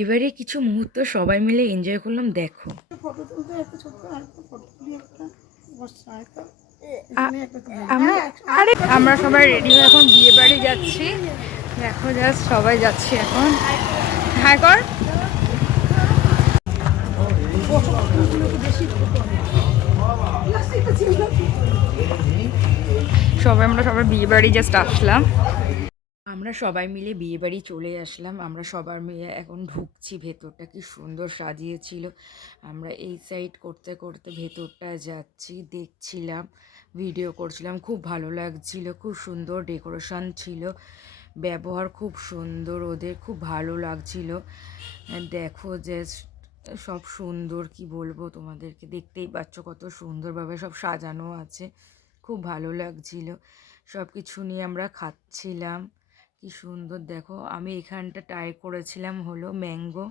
এবারে কিছু মুহূর্ত সবাই মিলে এনজয় করলাম। দেখো ফটো তুলতে একটা ছোট্ট আরেকটা ফটো তুলি একটা বসছে আরেকটা আরে আমরা সবাই রেডি হয়ে এখন বিয়ে বাড়ি যাচ্ছি। দেখো জাস্ট সবাই যাচ্ছি এখন। হ্যাঁ কর আমরা সবাই বিয়ে বাড়ি জাস্ট আসলাম। আমরা সবাই মিলে বিয়ে বাড়ি চলে আসলাম। আমরা সবার মিলে এখন ঢুকছি। ভেতরটা কি সুন্দর সাজিয়েছিল। আমরা এই সাইড করতে করতে ভেতরটা যাচ্ছি, দেখছিলাম, ভিডিও করছিলাম। খুব ভালো লাগছিল, খুব সুন্দর ডেকোরেশন ছিল, ব্যবহার খুব সুন্দর ওদের, খুব ভালো লাগছিল। দেখো জাস্ট সব সুন্দর, কি বলবো তোমাদেরকে, দেখতেই পাচ্ছ কত সুন্দরভাবে সব সাজানো আছে। খুব ভালো লাগছিল। সব কিছু নিয়ে আমরা খাচ্ছিলাম। কি সুন্দর দেখো, আমি এখানটা ট্রাই করেছিলাম হলো ম্যাঙ্গো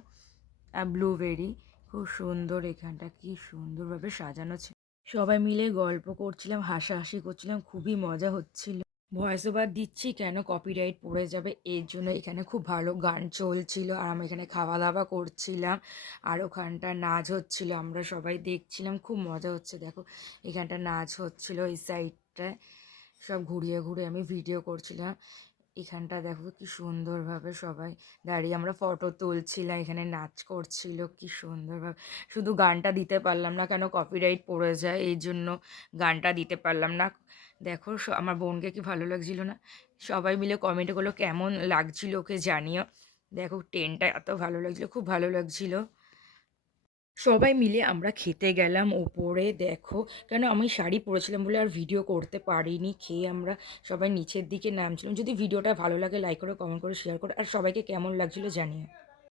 আর ব্লুবেরি। খুব সুন্দর, এখানটা কি সুন্দরভাবে সাজানো ছিল। সবাই মিলে গল্প করছিলাম, হাসাহাসি করছিলাম, খুবই মজা হচ্ছিল। ভয়েস ওভার দিচ্ছি কেন, কপিরাইট পড়ে যাবে, এর জন্য। এখানে খুব ভালো গান চলছিল আর আমরা এখানে খাওয়া দাওয়া করছিলাম আর ওখানটা নাচ হচ্ছিল, আমরা সবাই দেখছিলাম। খুব মজা হচ্ছে দেখো, এখানটা নাচ হচ্ছিল এই সাইডটায়। সব ঘুরিয়ে ঘুরিয়ে আমি ভিডিও করছিলাম। এখানটা দেখো কি সুন্দরভাবে সবাই দাঁড়িয়ে আমরা ফটো তুলছিলাম, এখানে নাচ করছিল কি সুন্দরভাবে। শুধু গানটা দিতে পারলাম না কেন, কপিরাইট পড়ে যায়, এই জন্য গানটা দিতে পারলাম না। দেখো আমার বোনকে কি ভালো লাগছিল না। সবাই মিলে কমেন্ট করলো কেমন লাগছিল ওকে জানিও। দেখো টেনটা এত ভালো লাগছিল, খুব ভালো লাগছিল। সবাই মিলে আমরা খেতে গেলাম ওপরে। দেখো কেন আমি শাড়ি পরেছিলাম বলে আর ভিডিও করতে পারিনি। খেয়ে আমরা সবাই নিচের দিকে নামছিলাম। যদি ভিডিওটা ভালো লাগে লাইক করো, কমেন্ট করে, শেয়ার করো, আর সবাইকে কেমন লাগছিল জানিও।